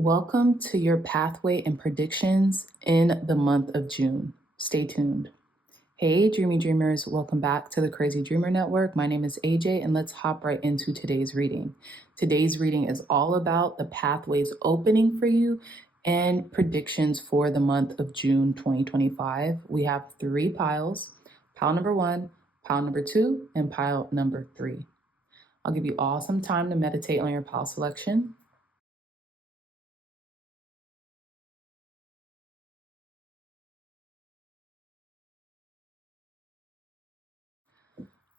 Welcome to your pathway and predictions in the month of June. Stay tuned. Hey, dreamy dreamers, welcome back to the Crazy Dreamer Network. My name is AJ, and let's hop right into today's reading. Today's reading is all about the pathways opening for you and predictions for the month of June 2025. We have 3 piles: pile number 1, pile number 2, and pile number 3. I'll give you all some time to meditate on your pile selection.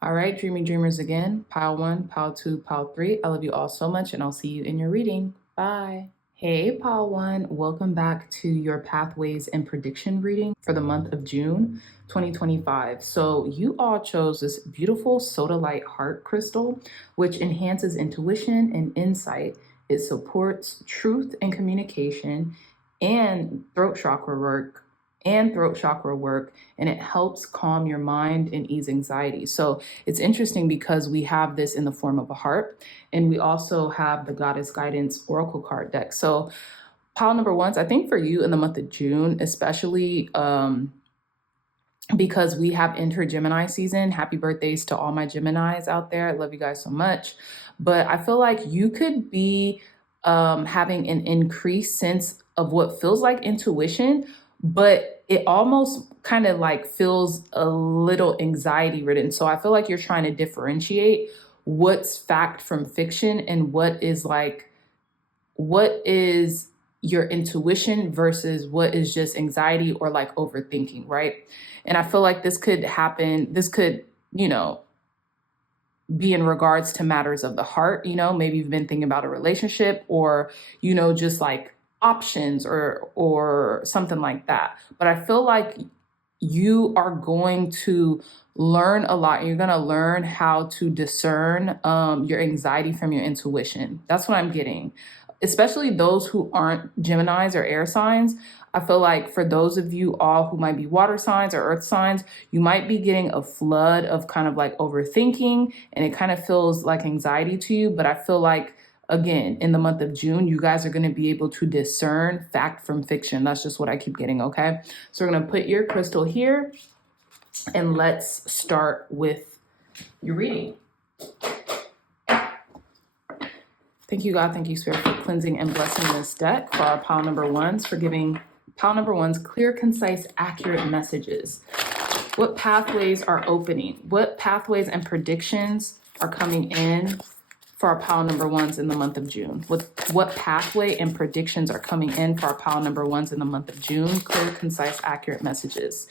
All right, dreamy dreamers again, pile 1, pile 2, pile 3. I love you all so much, and I'll see you in your reading. Bye. Hey, pile 1, welcome back to your pathways and prediction reading for the month of June 2025. So you all chose this beautiful sodalite heart crystal, which enhances intuition and insight. It supports truth and communication and throat chakra work, and it helps calm your mind and ease anxiety. So it's interesting because we have this in the form of a heart, and we also have the Goddess Guidance Oracle card deck. So pile number 1, I think for you in the month of June, especially because we have entered Gemini season. Happy birthdays to all my Geminis out there. I love you guys so much. But I feel like you could be having an increased sense of what feels like intuition, but it almost kind of like feels a little anxiety ridden. So I feel like you're trying to differentiate what's fact from fiction and what is your intuition versus what is just anxiety or like overthinking, right? And I feel like this could happen. This could, be in regards to matters of the heart. Maybe you've been thinking about a relationship or, just like options or something like that. But I feel like you are going to learn a lot. You're going to learn how to discern your anxiety from your intuition. That's what I'm getting. Especially those who aren't Geminis or air signs. I feel like for those of you all who might be water signs or earth signs, you might be getting a flood of kind of like overthinking, and it kind of feels like anxiety to you. But I feel like, again, in the month of June, you guys are going to be able to discern fact from fiction. That's just what I keep getting, okay? So we're going to put your crystal here, and let's start with your reading. Thank you, God. Thank you, Spirit, for cleansing and blessing this deck for our pile number 1s, for giving pile number 1s clear, concise, accurate messages. What pathways are opening? What pathways and predictions are coming in for our pile number 1s in the month of June? What pathway and predictions are coming in for our pile number 1s in the month of June? Clear, concise, accurate messages.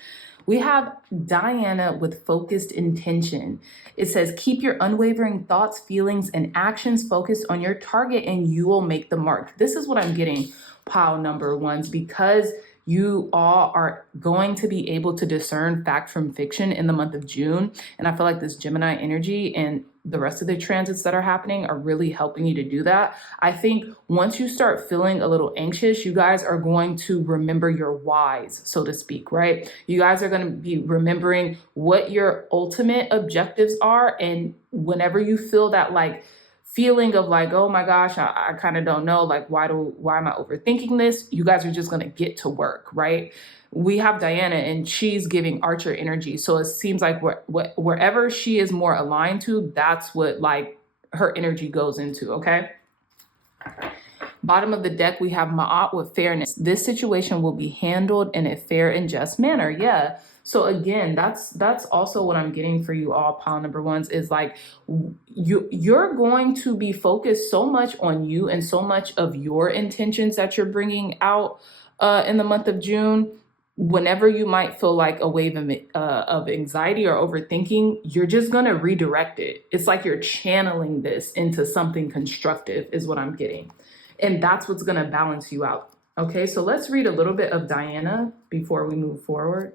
We have Diana with focused intention. It says, keep your unwavering thoughts, feelings, and actions focused on your target, and you will make the mark. This is what I'm getting, pile number 1s, because you all are going to be able to discern fact from fiction in the month of June. And I feel like this Gemini energy and the rest of the transits that are happening are really helping you to do that. I think once you start feeling a little anxious, you guys are going to remember your whys, so to speak, right? You guys are going to be remembering what your ultimate objectives are. And whenever you feel that like feeling of like, oh my gosh, I kind of don't know, like, why am I overthinking this? You guys are just going to get to work, right? We have Diana, and she's giving Archer energy. So it seems like wherever she is more aligned to, that's what like her energy goes into, okay? Bottom of the deck, we have Ma'at with fairness. This situation will be handled in a fair and just manner. Yeah. So again, that's also what I'm getting for you all, pile number 1s, is like you're going to be focused so much on you and so much of your intentions that you're bringing out in the month of June. Whenever you might feel like a wave of anxiety or overthinking, you're just going to redirect it. It's like you're channeling this into something constructive is what I'm getting. And that's what's going to balance you out. Okay, so let's read a little bit of Diana before we move forward.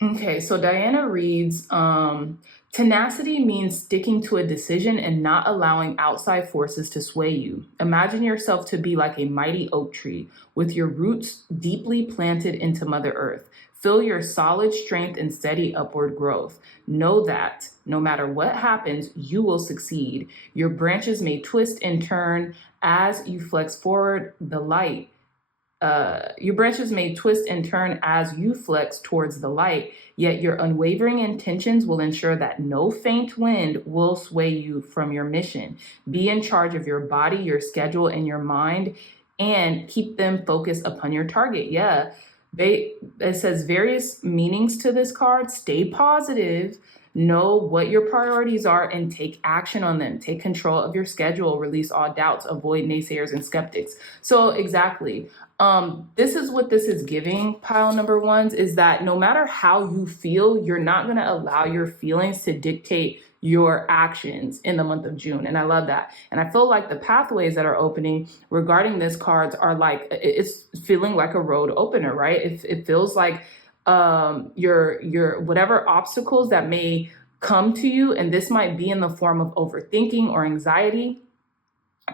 Okay, so Diana reads, tenacity means sticking to a decision and not allowing outside forces to sway you. Imagine yourself to be like a mighty oak tree with your roots deeply planted into Mother Earth. Feel your solid strength and steady upward growth. Know that no matter what happens, you will succeed. Your branches may twist and turn as you flex forward the light. Your branches may twist and turn as you flex towards the light, yet your unwavering intentions will ensure that no faint wind will sway you from your mission. Be in charge of your body, your schedule, and your mind, and keep them focused upon your target. Yeah, it says various meanings to this card. Stay positive. Know what your priorities are and take action on them. Take control of your schedule. Release all doubts. Avoid naysayers and skeptics. So exactly. This is what this is giving, pile number ones, is that no matter how you feel, you're not going to allow your feelings to dictate your actions in the month of June. And I love that. And I feel like the pathways that are opening regarding this cards are like, it's feeling like a road opener, right? It feels like your whatever obstacles that may come to you, and this might be in the form of overthinking or anxiety,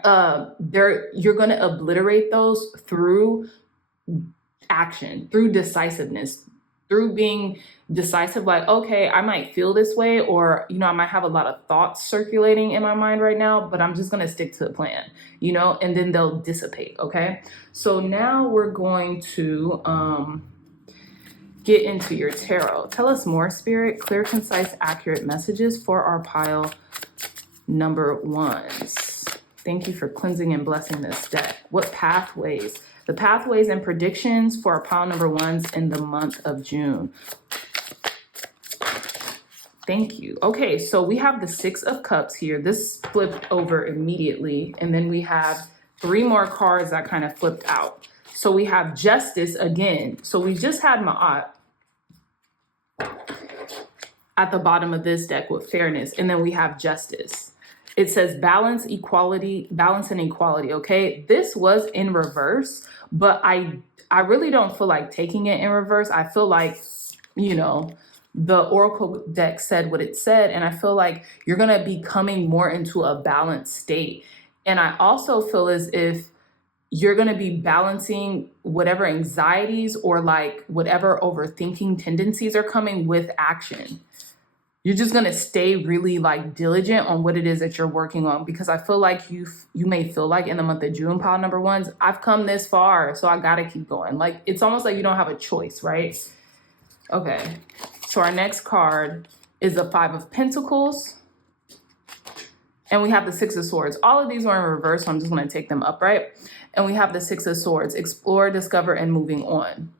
you're going to obliterate those through action, through decisiveness, through being decisive, like, okay, I might feel this way, or, I might have a lot of thoughts circulating in my mind right now, but I'm just going to stick to the plan, and then they'll dissipate. Okay. So now we're going to, get into your tarot. Tell us more, Spirit. Clear, concise, accurate messages for our pile number ones. Thank you for cleansing and blessing this deck. What pathways? The pathways and predictions for our pile number ones in the month of June. Thank you. Okay, so we have the Six of Cups here. This flipped over immediately. And then we have 3 more cards that kind of flipped out. So we have Justice again. So we just had Ma'at at the bottom of this deck with Fairness. And then we have Justice. It says balance, equality, balance and equality. Okay, this was in reverse, but I really don't feel like taking it in reverse. I feel like, the Oracle deck said what it said, and I feel like you're going to be coming more into a balanced state. And I also feel as if you're going to be balancing whatever anxieties or like whatever overthinking tendencies are coming with action. You're just going to stay really like diligent on what it is that you're working on, because I feel like you may feel like in the month of June, pile number ones, I've come this far, so I got to keep going. Like, it's almost like you don't have a choice, right? Okay. So our next card is the Five of Pentacles. And we have the Six of Swords. All of these were in reverse, so I'm just going to take them upright. And we have the Six of Swords. Explore, discover, and moving on.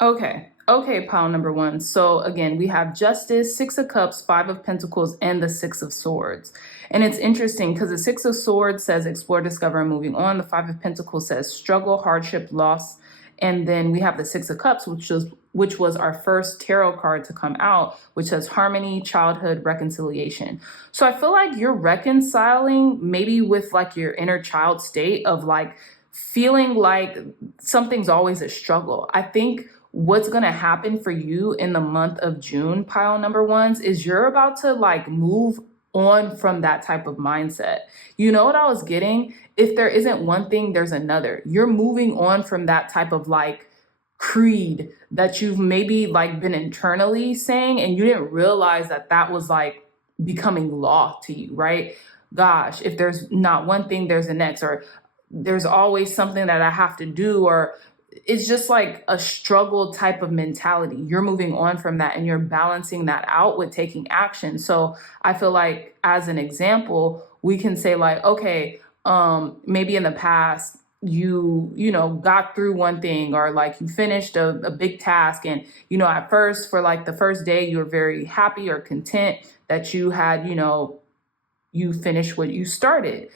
Okay, pile number one. So again, we have Justice, Six of Cups, Five of Pentacles, and the Six of Swords. And it's interesting because the Six of Swords says explore, discover, and moving on. The Five of Pentacles says struggle, hardship, loss. And then we have the Six of Cups, which was our first tarot card to come out, which says harmony, childhood, reconciliation. So I feel like you're reconciling maybe with like your inner child state of like feeling like something's always a struggle. I think what's going to happen for you in the month of June, pile number ones, is you're about to like move on from that type of mindset. You know what I was getting? If there isn't one thing, there's another. You're moving on from that type of like creed that you've maybe like been internally saying, and you didn't realize that that was like becoming law to you, right? Gosh, if there's not one thing, there's the next, or there's always something that I have to do, or it's just like a struggle type of mentality. You're moving on from that and you're balancing that out with taking action. So I feel like as an example, we can say like, okay, maybe in the past you got through one thing, or like you finished a big task. And, at first for like the first day, you were very happy or content that you had, you finished what you started.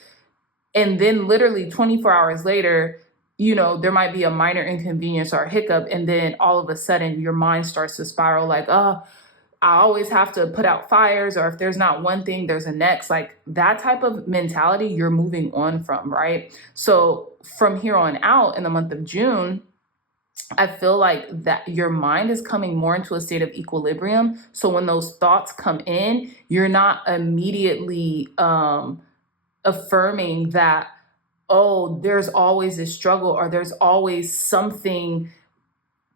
And then literally 24 hours later, there might be a minor inconvenience or a hiccup. And then all of a sudden your mind starts to spiral like, oh, I always have to put out fires, or if there's not one thing, there's a next. Like that type of mentality you're moving on from, right? So from here on out in the month of June, I feel like that your mind is coming more into a state of equilibrium. So when those thoughts come in, you're not immediately affirming that, oh, there's always this struggle, or there's always something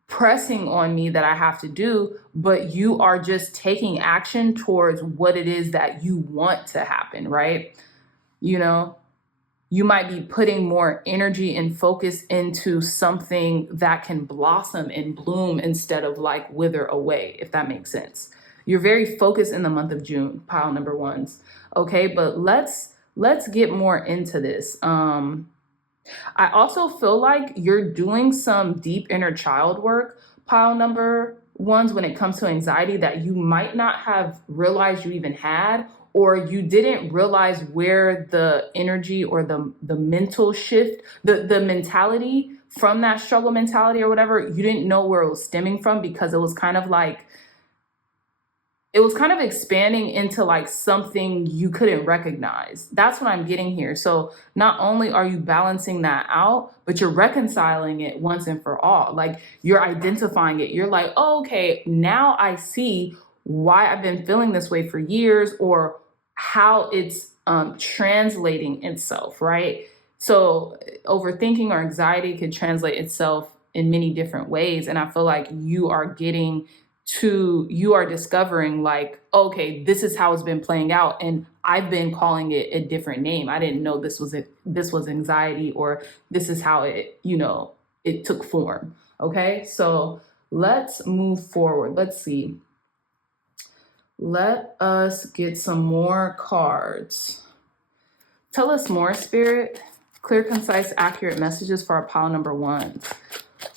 pressing on me that I have to do, but you are just taking action towards what it is that you want to happen, right? You know, you might be putting more energy and focus into something that can blossom and bloom instead of like wither away, if that makes sense. You're very focused in the month of June, pile number ones. Okay, but let's get more into this. I also feel like you're doing some deep inner child work, pile number ones, when it comes to anxiety that you might not have realized you even had, or you didn't realize where the energy or the mental shift, the mentality from that struggle mentality or whatever, you didn't know where it was stemming from, because it was kind of expanding into like something you couldn't recognize. That's what I'm getting here. So not only are you balancing that out, but you're reconciling it once and for all. Like you're identifying it. You're like, oh, okay, now I see why I've been feeling this way for years, or how it's translating itself, right? So overthinking or anxiety could translate itself in many different ways. And I feel like you are discovering like, okay, this is how it's been playing out, and I've been calling it a different name. I didn't know this was anxiety, or this is how it took form. Okay, so let's move forward. Let's see. Let us get some more cards. Tell us more, Spirit. Clear, concise, accurate messages for our pile number ones.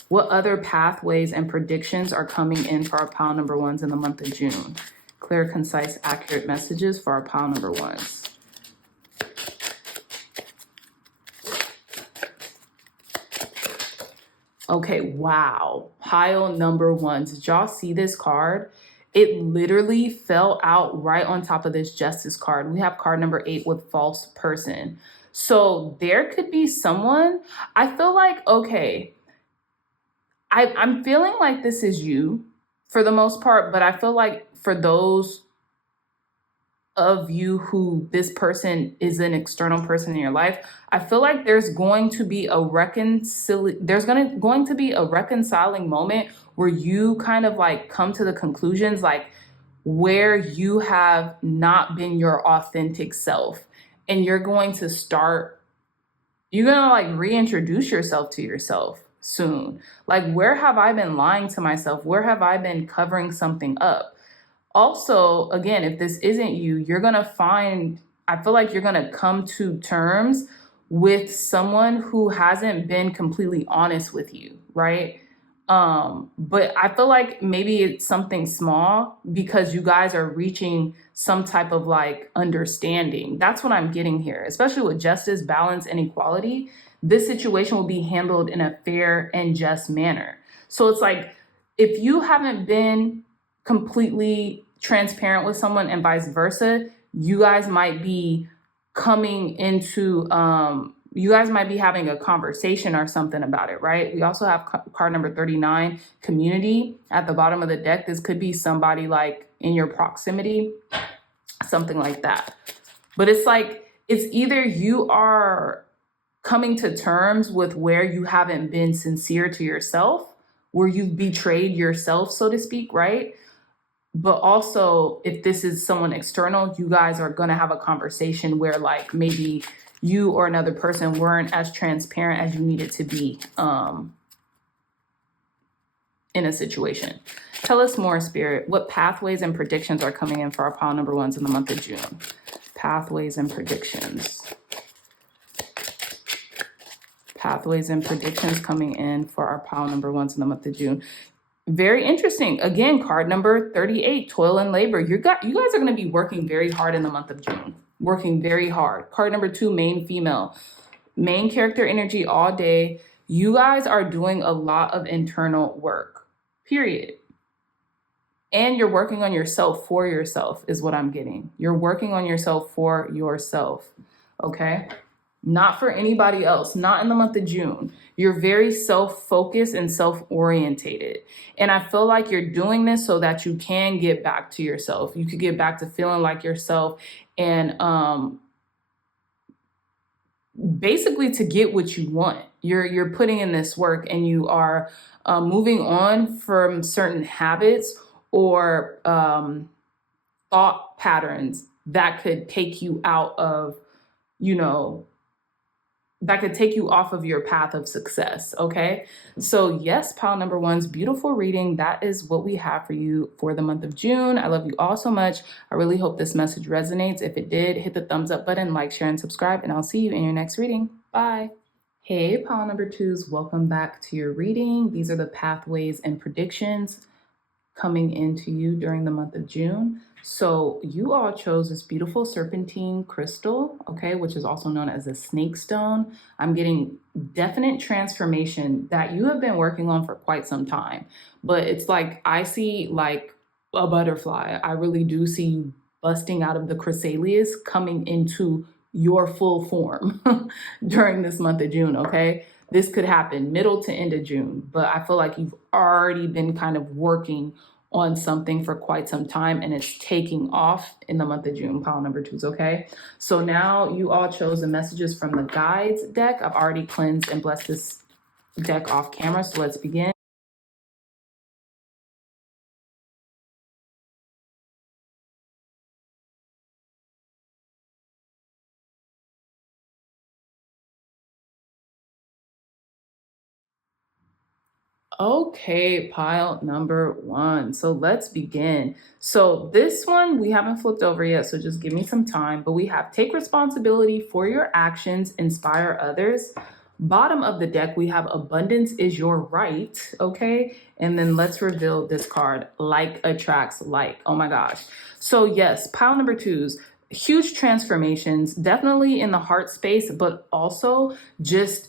What other pathways and predictions are coming in for our pile number ones in the month of June? Clear, concise, accurate messages for our pile number ones. Okay, wow. Pile number ones. Did y'all see this card? It literally fell out right on top of this justice card. We have card number 8 with false person. So there could be someone, I feel like, okay, I'm feeling like this is you for the most part, but I feel like for those of you who this person is an external person in your life, I feel like there's going to be a reconciling moment where you kind of like come to the conclusions like where you have not been your authentic self, and you're going to like reintroduce yourself to yourself soon. Like, where have I been lying to myself? Where have I been covering something up? Also, again, if this isn't you, I feel like you're going to come to terms with someone who hasn't been completely honest with you, right? But I feel like maybe it's something small because you guys are reaching some type of like understanding. That's what I'm getting here, especially with justice, balance, and equality. This situation will be handled in a fair and just manner. So it's like, if you haven't been completely transparent with someone and vice versa, you guys might be you guys might be having a conversation or something about it, right? We also have card number 39, community, at the bottom of the deck. This could be somebody like in your proximity, something like that. But it's like, it's either you are coming to terms with where you haven't been sincere to yourself, where you've betrayed yourself, so to speak, right? But also, if this is someone external, you guys are going to have a conversation where like maybe you or another person weren't as transparent as you needed to be in a situation. Tell us more, Spirit. What pathways and predictions are coming in for our pile number ones in the month of June? Pathways and predictions. Pathways and predictions coming in for our pile number ones in the month of June. Very interesting. Again, card number 38, toil and labor. You guys are going to be working very hard in the month of June. Working very hard. Card number 2, main female. Main character energy all day. You guys are doing a lot of internal work, period. And you're working on yourself for yourself is what I'm getting. You're working on yourself for yourself, okay? Not for anybody else, not in the month of June. You're very self-focused and self-orientated. And I feel like you're doing this so that you can get back to yourself. You could get back to feeling like yourself and basically to get what you want. You're putting in this work, and you are moving on from certain habits or thought patterns that could take you out of, you know, that could take you off of your path of success. Okay. So yes, pile number one's beautiful reading. That is what we have for you for the month of June. I love you all so much. I really hope this message resonates. If it did, hit the thumbs up button, like, share, and subscribe, and I'll see you in your next reading. Bye. Hey, pile number twos, welcome back to your reading. These are the pathways and predictions coming into you during the month of June. So you all chose this beautiful serpentine crystal, okay, which is also known as a snake stone. I'm getting definite transformation that you have been working on for quite some time, but it's like I see like a butterfly. I really do see you busting out of the chrysalis, coming into your full form during this month of June, okay? This could happen middle to end of June, but I feel like you've already been kind of working on something for quite some time, and it's taking off in the month of June, pile number twos, okay? So now you all chose the messages from the guides deck. I've already cleansed and blessed this deck off camera, so let's begin. Okay, pile number one. So let's begin. So this one we haven't flipped over yet, so just give me some time. But we have take responsibility for your actions, inspire others. Bottom of the deck, we have abundance is your right, okay? And then let's reveal this card, like attracts like. Oh my gosh. So yes, pile number twos, huge transformations, definitely in the heart space, but also just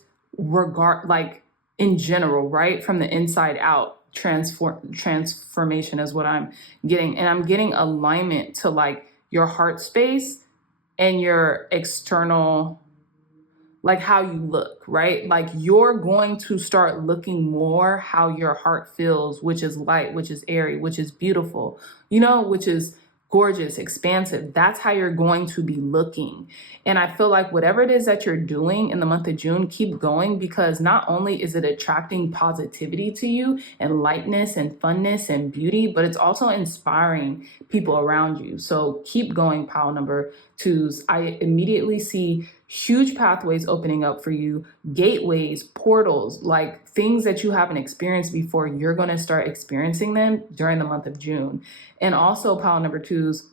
in general, right? From the inside out, transformation is what I'm getting. And I'm getting alignment to like your heart space and your external, like how you look, right? Like you're going to start looking more how your heart feels, which is light, which is airy, which is beautiful, which is gorgeous, expansive. That's how you're going to be looking. And I feel like whatever it is that you're doing in the month of June, keep going, because not only is it attracting positivity to you and lightness and funness and beauty, but it's also inspiring people around you. So keep going, pile number twos. I immediately see huge pathways opening up for you, gateways, portals, like things that you haven't experienced before. You're going to start experiencing them during the month of June. And also, pile number twos,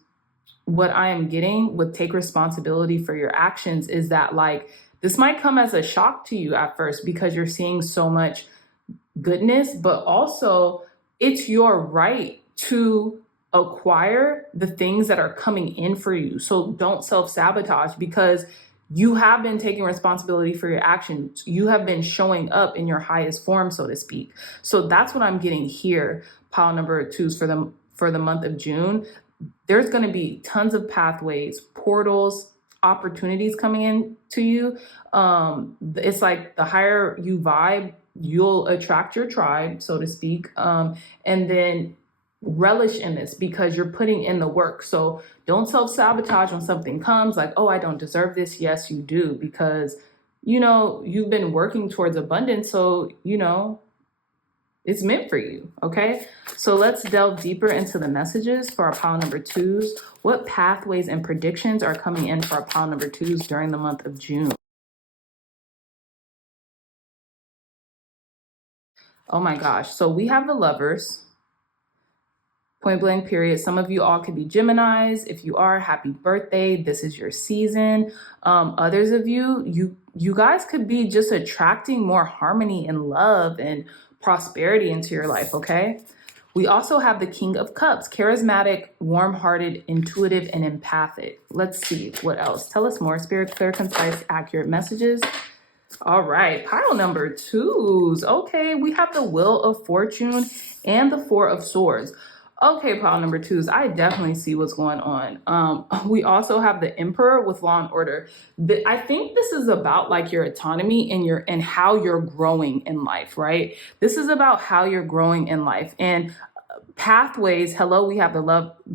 what I am getting with take responsibility for your actions is that like this might come as a shock to you at first because you're seeing so much goodness, but also it's your right to acquire the things that are coming in for you. So don't self-sabotage, because you have been taking responsibility for your actions. You have been showing up in your highest form, so to speak. So that's what I'm getting here, pile number twos, for the month of June. There's going to be tons of pathways, portals, opportunities coming in to you. It's like the higher you vibe, you'll attract your tribe, so to speak. And then relish in this because you're putting in the work. So don't self-sabotage when something comes like, oh, I don't deserve this. Yes, you do, because, you've been working towards abundance. So, it's meant for you. Okay. So let's delve deeper into the messages for our pile number twos. What pathways and predictions are coming in for our pile number twos during the month of June? Oh my gosh. So we have the Lovers. Point blank period. Some of you all could be Geminis. If you are, happy birthday. This is your season. Others of you guys could be just attracting more harmony and love and prosperity into your life, okay? We also have the King of Cups, charismatic, warm-hearted, intuitive, and empathic. Let's see what else. Tell us more. Spirit, clear, concise, accurate messages. All right, pile number twos. Okay, we have the Wheel of Fortune and the Four of Swords. Okay, pile number twos, I definitely see what's going on. We also have the Emperor with Law and Order. I think this is about like your autonomy and how you're growing in life, right? This is about how you're growing in life. And pathways, hello, we have the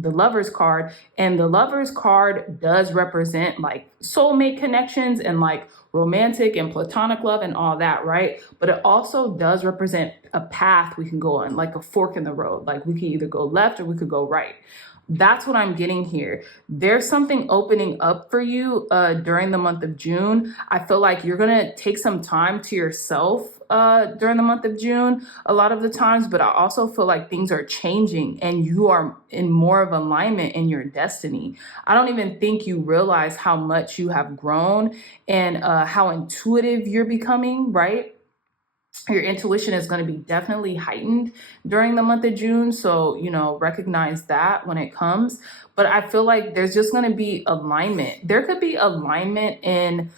Lover's card, and the Lover's card does represent like soulmate connections and like romantic and platonic love and all that, right? But it also does represent a path we can go on, like a fork in the road. Like we can either go left or we could go right. That's what I'm getting here. There's something opening up for you during the month of June. I feel like you're going to take some time to yourself during the month of June a lot of the times, but I also feel like things are changing and you are in more of alignment in your destiny. I don't even think you realize how much you have grown and how intuitive you're becoming, right? Your intuition is going to be definitely heightened during the month of June. So, you know, recognize that when it comes. But I feel like there's just going to be alignment. There could be alignment in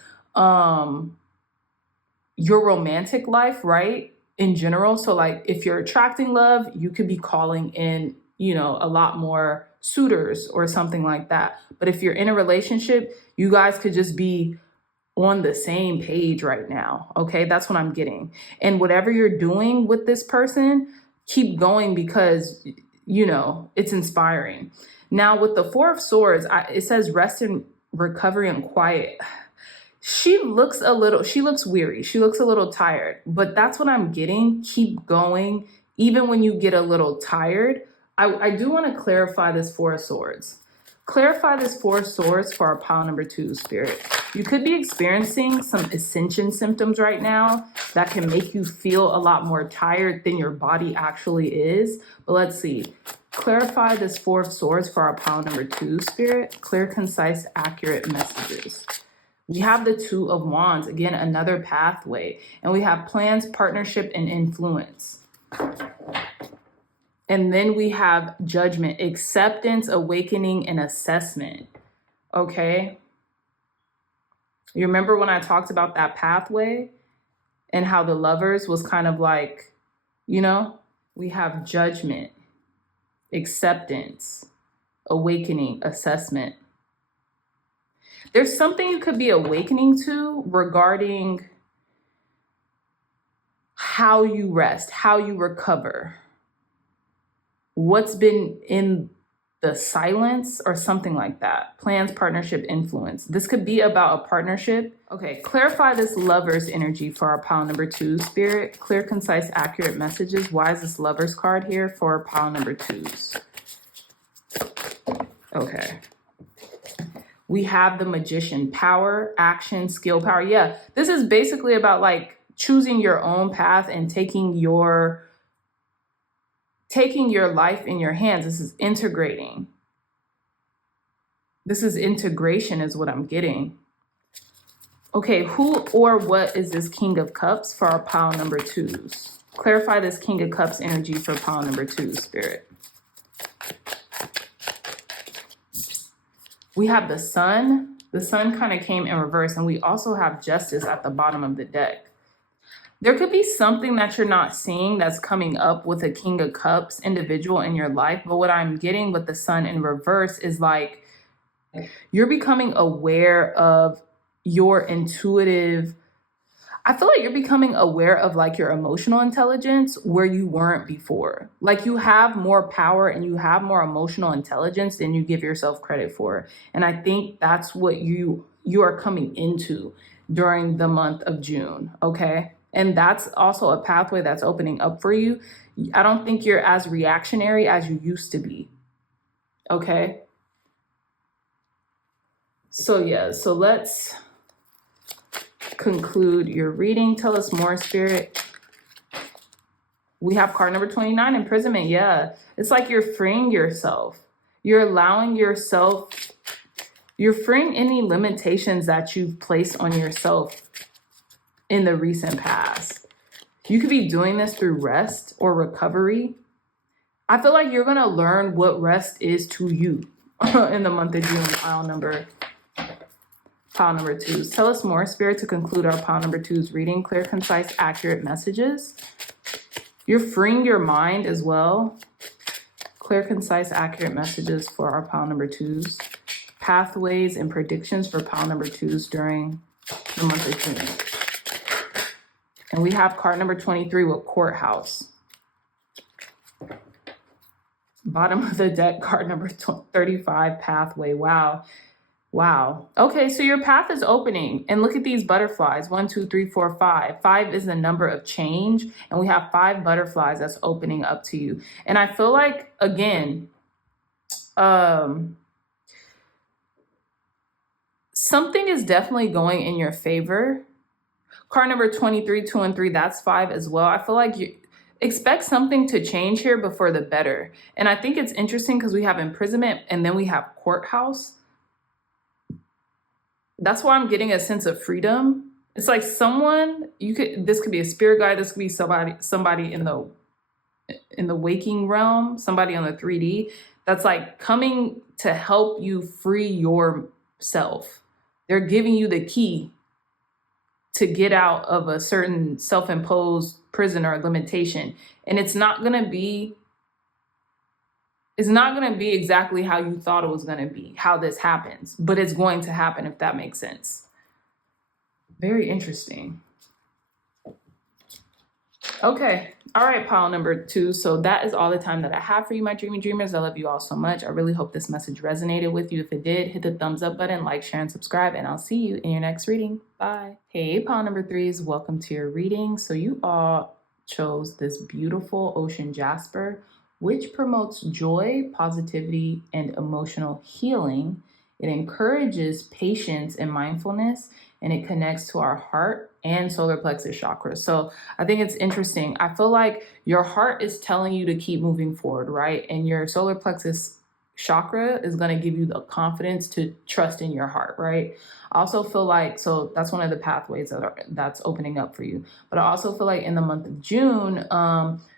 your romantic life, right? In general. So like if you're attracting love, you could be calling in, you know, a lot more suitors or something like that. But if you're in a relationship, you guys could just be on the same page right now. Okay, that's what I'm getting. And whatever you're doing with this person, keep going because, you know, it's inspiring. Now with the Four of Swords, it says rest and recovery and quiet. She looks weary. She looks a little tired, but that's what I'm getting. Keep going. Even when you get a little tired, I do want to clarify this Four of Swords. Clarify this Four of Swords for our pile number 2, Spirit. You could be experiencing some ascension symptoms right now that can make you feel a lot more tired than your body actually is. But let's see. Clarify this Four of Swords for our pile number 2, Spirit. Clear, concise, accurate messages. We have the Two of Wands, again, another pathway. And we have plans, partnership, and influence. And then we have judgment, acceptance, awakening, and assessment. Okay? You remember when I talked about that pathway and how the Lovers was kind of like, you know, we have judgment, acceptance, awakening, assessment. There's something you could be awakening to regarding how you rest, how you recover, what's been in the silence or something like that. Plans, partnership, influence. This could be about a partnership. Okay, clarify this Lover's energy for our pile number 2, Spirit. Clear, concise, accurate messages. Why is this Lover's card here for pile number 2s? Okay. We have the Magician, power, action, skill, power. Yeah, this is basically about like choosing your own path and taking your life in your hands. This is integrating. This is integration is what I'm getting. Okay, who or what is this King of Cups for our pile number 2s? Clarify this King of Cups energy for pile number 2, Spirit. We have the Sun. The Sun kind of came in reverse, and we also have Justice at the bottom of the deck. There could be something that you're not seeing that's coming up with a King of Cups individual in your life. But what I'm getting with the Sun in reverse is like you're becoming aware of your intuitive. I feel like you're becoming aware of like your emotional intelligence where you weren't before. Like you have more power and you have more emotional intelligence than you give yourself credit for. And I think that's what you are coming into during the month of June. Okay. And that's also a pathway that's opening up for you. I don't think you're as reactionary as you used to be. Okay. So yeah, so let's conclude your reading. Tell us more, Spirit. We have card number 29, imprisonment. Yeah. It's like you're freeing yourself. You're allowing yourself, you're freeing any limitations that you've placed on yourself in the recent past. You could be doing this through rest or recovery. I feel like you're going to learn what rest is to you in the month of June, pile number 2s. Tell us more, Spirit, to conclude our pile number 2's reading. Clear, concise, accurate messages. You're freeing your mind as well. Clear, concise, accurate messages for our pile number 2s. Pathways and predictions for pile number 2s during the month of June. And we have card number 23 with courthouse. Bottom of the deck, card number 35, pathway. Wow. Wow. Okay, so your path is opening. And look at these butterflies. 1, 2, 3, 4, 5. 5 is the number of change. And we have 5 butterflies that's opening up to you. And I feel like, again, something is definitely going in your favor. Card number 23, 2 and 3, that's 5 as well. I feel like you expect something to change here, but for the better. And I think it's interesting because we have imprisonment and then we have courthouse. That's why I'm getting a sense of freedom. It's like someone, this could be a spirit guide, this could be somebody in the waking realm, somebody on the 3D that's like coming to help you free yourself. They're giving you the key to get out of a certain self-imposed prison or limitation. And it's not going to be exactly how you thought it was going to be, how this happens, but it's going to happen, if that makes sense. Very interesting. Okay. All right, pile number 2. So that is all the time that I have for you, my dreamy dreamers. I love you all so much. I really hope this message resonated with you. If it did, hit the thumbs up button, like, share, and subscribe, and I'll see you in your next reading. Bye. Hey, pile number 3s, welcome to your reading. So you all chose this beautiful ocean jasper, which promotes joy, positivity, and emotional healing. It encourages patience and mindfulness, and it connects to our heart and solar plexus chakra. So I think it's interesting. I feel like your heart is telling you to keep moving forward, right? And your solar plexus chakra is going to give you the confidence to trust in your heart, right? I also feel like, so that's one of the pathways that's opening up for you. But I also feel like in the month of June,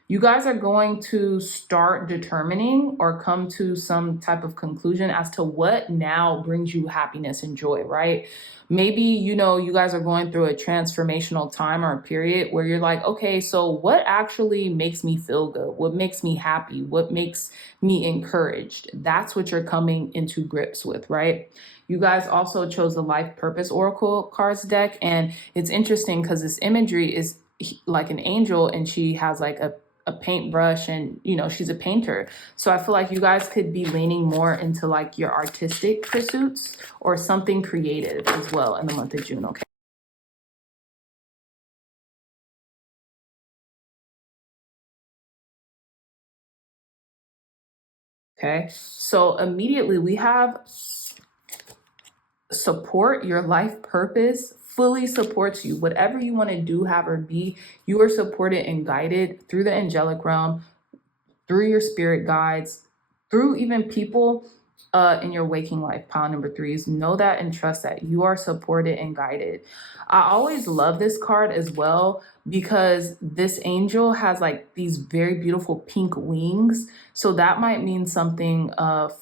you guys are going to start determining or come to some type of conclusion as to what now brings you happiness and joy, right? Maybe, you guys are going through a transformational time or a period where you're like, okay, so what actually makes me feel good? What makes me happy? What makes me encouraged? That's what you're coming into grips with, right? You guys also chose the Life Purpose Oracle cards deck. And it's interesting because this imagery is like an angel and she has like a paintbrush and, she's a painter. So I feel like you guys could be leaning more into like your artistic pursuits or something creative as well in the month of June, okay? Okay, so immediately we have support. Your life purpose fully supports you. Whatever you want to do, have, or be, you are supported and guided through the angelic realm, through your spirit guides, through even people in your waking life. Pile number 3s, know that and trust that you are supported and guided. I always love this card as well because this angel has like these very beautiful pink wings. So that might mean something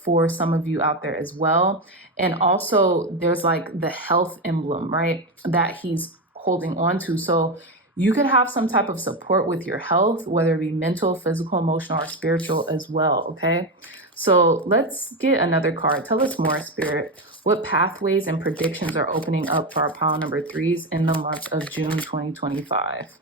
for some of you out there as well. And also there's like the health emblem, right, that he's holding on to. So you could have some type of support with your health, whether it be mental, physical, emotional, or spiritual as well, okay? So let's get another card. Tell us more, Spirit. What pathways and predictions are opening up for our pile number 3s in the month of June 2025?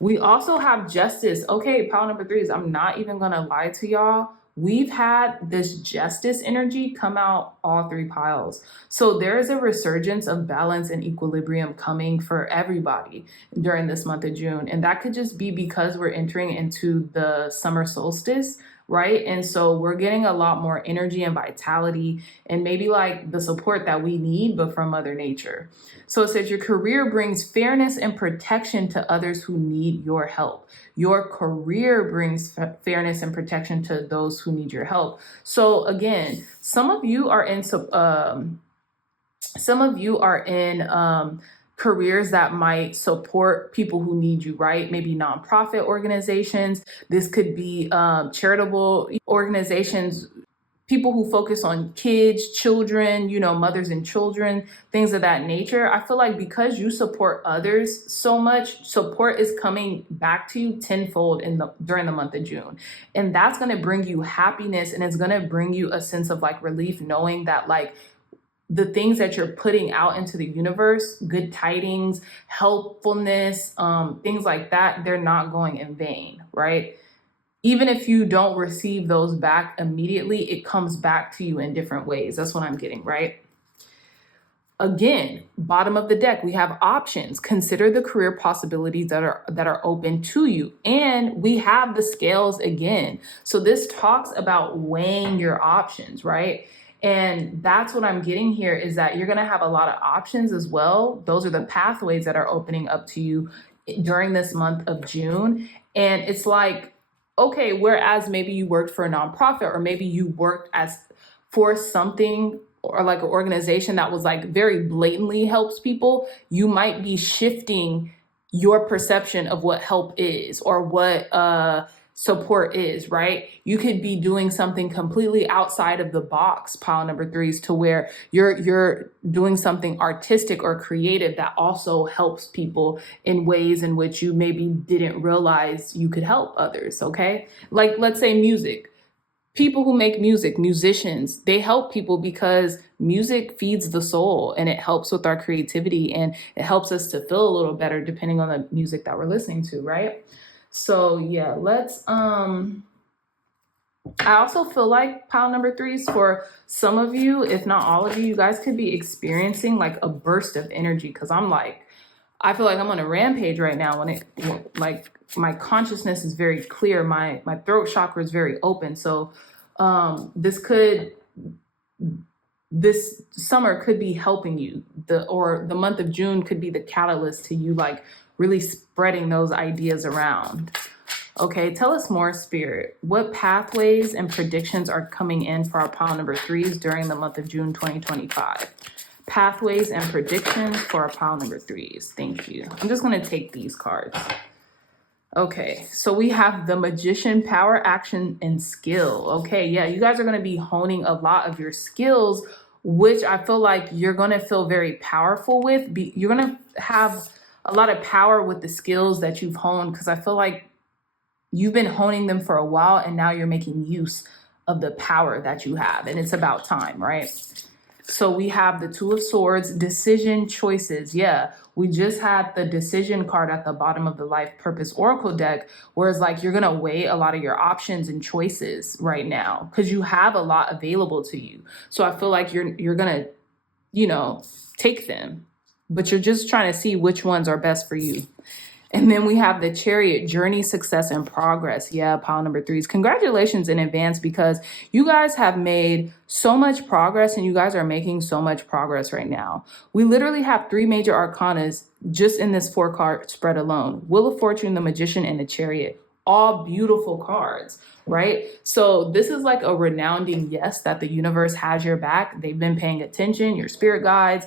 We also have justice. Okay, pile number 3s, I'm not even going to lie to y'all. We've had this justice energy come out all 3 piles. So there is a resurgence of balance and equilibrium coming for everybody during this month of June. And that could just be because we're entering into the summer solstice, right? And so we're getting a lot more energy and vitality and maybe like the support that we need, but from Mother Nature. So it says your career brings fairness and protection to others who need your help. Your career brings fairness and protection to those who need your help. So again, some of you are in careers that might support people who need you, right? Maybe nonprofit organizations. This could be charitable organizations, people who focus on kids, children, mothers and children, things of that nature. I feel like because you support others so much, support is coming back to you tenfold during the month of June. And that's going to bring you happiness and it's going to bring you a sense of like relief, knowing that like the things that you're putting out into the universe, good tidings, helpfulness, things like that, they're not going in vain, right? even if you don't receive those back immediately, it comes back to you in different ways. That's what I'm getting, right? Again, bottom of the deck, we have options. Consider the career possibilities that are open to you. And we have the scales again. So this talks about weighing your options, right? And that's what I'm getting here, is that you're going to have a lot of options as well. Those are the pathways that are opening up to you during this month of June. And it's like, okay, whereas maybe you worked for a nonprofit, or maybe you worked for something, or like an organization that was like very blatantly helps people, you might be shifting your perception of what help is, or what support is, right? You could be doing something completely outside of the box, pile number threes, to where you're doing something artistic or creative that also helps people in ways in which you maybe didn't realize you could help others, okay? Like, let's say music. People who make music, musicians, they help people because music feeds the soul, and it helps with our creativity, and it helps us to feel a little better depending on the music that we're listening to, right? So yeah, let's, I also feel like pile number threes, for some of you, if not all of you, you guys could be experiencing like a burst of energy, because I feel like I'm on a rampage right now like my consciousness is very clear. My throat chakra is very open. So this summer could be helping you. Or the month of June could be the catalyst to you like really spreading those ideas around. Okay, tell us more, Spirit. What pathways and predictions are coming in for our pile number threes during the month of June 2025? Pathways and predictions for our pile number threes. Thank you. I'm just going to take these cards. Okay, so we have the Magician, power, action, and skill. Okay, yeah, you guys are going to be honing a lot of your skills, which I feel like you're going to feel very powerful with. You're going to have a lot of power with the skills that you've honed, because I feel like you've been honing them for a while, and now you're making use of the power that you have, and it's about time, right? So we have the Two of Swords, decision, choices. Yeah, we just had the decision card at the bottom of the Life Purpose Oracle deck, where it's like you're going to weigh a lot of your options and choices right now, because you have a lot available to you. So I feel like you're going to, take them, but you're just trying to see which ones are best for you. And then we have the Chariot, journey, success, and progress. Yeah, pile number threes. Congratulations in advance, because you guys have made so much progress, and you guys are making so much progress right now. We literally have three major arcanas just in this 4-card spread alone. Wheel of Fortune, the Magician, and the Chariot. All beautiful cards, right? So this is like a resounding yes that the universe has your back. They've been paying attention. Your spirit guides,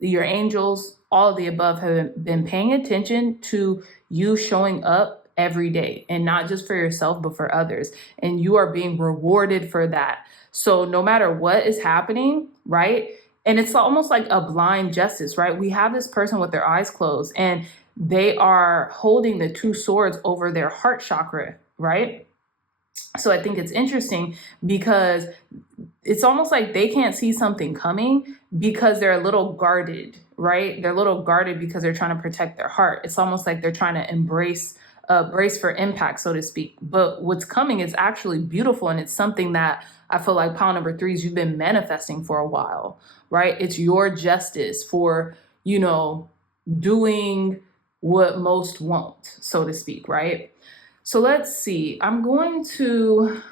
your angels, all of the above have been paying attention to you showing up every day, and not just for yourself, but for others. And you are being rewarded for that. So no matter what is happening, right? And it's almost like a blind justice, right? We have this person with their eyes closed, and they are holding the two swords over their heart chakra, right? So I think it's interesting, because it's almost like they can't see something coming because they're a little guarded, right? They're a little guarded because they're trying to protect their heart. It's almost like they're trying to brace for impact, so to speak. But what's coming is actually beautiful. And it's something that I feel like pile number threes, you've been manifesting for a while, right? It's your justice for, doing what most won't, so to speak, right? So let's see. I'm going to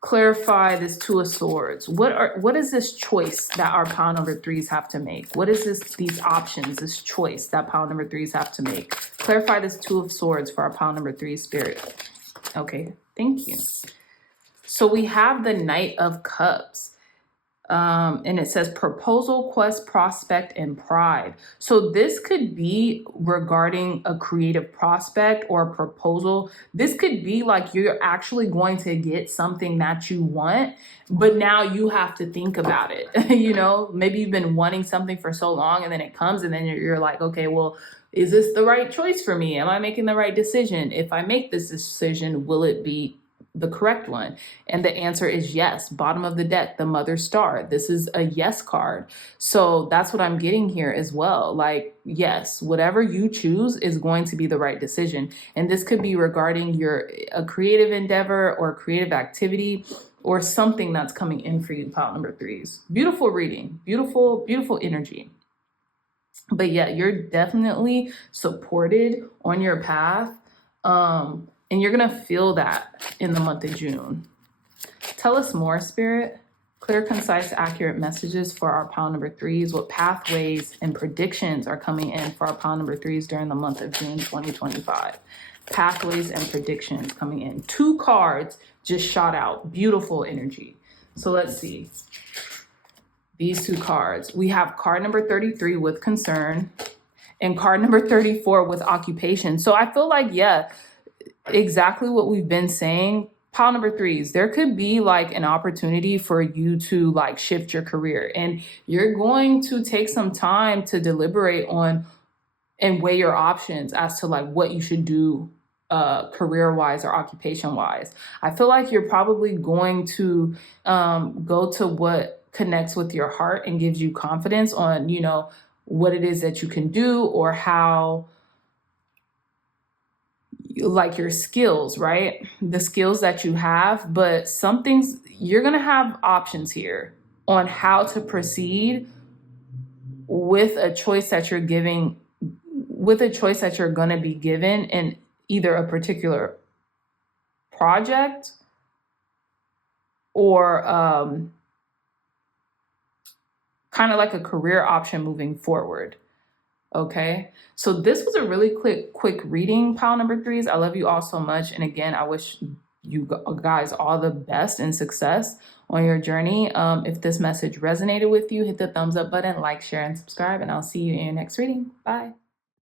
clarify this Two of Swords. What is this choice that our pile number threes have to make? What is these options, this choice that pile number threes have to make? Clarify this Two of Swords for our pile number three, Spirit. Okay, thank you. So we have the Knight of Cups. And it says proposal, quest, prospect, and pride. So this could be regarding a creative prospect or a proposal. This could be like you're actually going to get something that you want, but now you have to think about it. Maybe you've been wanting something for so long, and then it comes, and then you're like, okay, well, is this the right choice for me? Am I making the right decision? If I make this decision, will it be the correct one? And the answer is yes. Bottom of the deck, the mother star. This is a yes card. So that's what I'm getting here as well. Like, yes, whatever you choose is going to be the right decision. And this could be regarding a creative endeavor or creative activity or something that's coming in for you, pile number threes. Beautiful reading, beautiful, beautiful energy. But yeah, you're definitely supported on your path. And you're going to feel that in the month of June. Tell us more, Spirit. Clear, concise, accurate messages for our pile number threes. What pathways and predictions are coming in for our pile number threes during the month of June 2025? Pathways and predictions coming in. 2 cards just shot out. Beautiful energy. So let's see. These 2 cards. We have card number 33 with concern and card number 34 with occupation. So I feel like, yeah, exactly what we've been saying. Pile number threes, there could be like an opportunity for you to like shift your career, and you're going to take some time to deliberate on and weigh your options as to like what you should do career wise or occupation wise. I feel like you're probably going to go to what connects with your heart and gives you confidence on, you know, what it is that you can do or how, like your skills, right? The skills that you have, but some things you're going to have options here on how to proceed with a choice that you're giving, with a choice that you're going to be given in either a particular project or kind of like a career option moving forward. Okay, so this was a really quick reading, pile number threes. I love you all so much. And again, I wish you guys all the best and success on your journey. If this message resonated with you, hit the thumbs up button, like, share, and subscribe, and I'll see you in your next reading. Bye.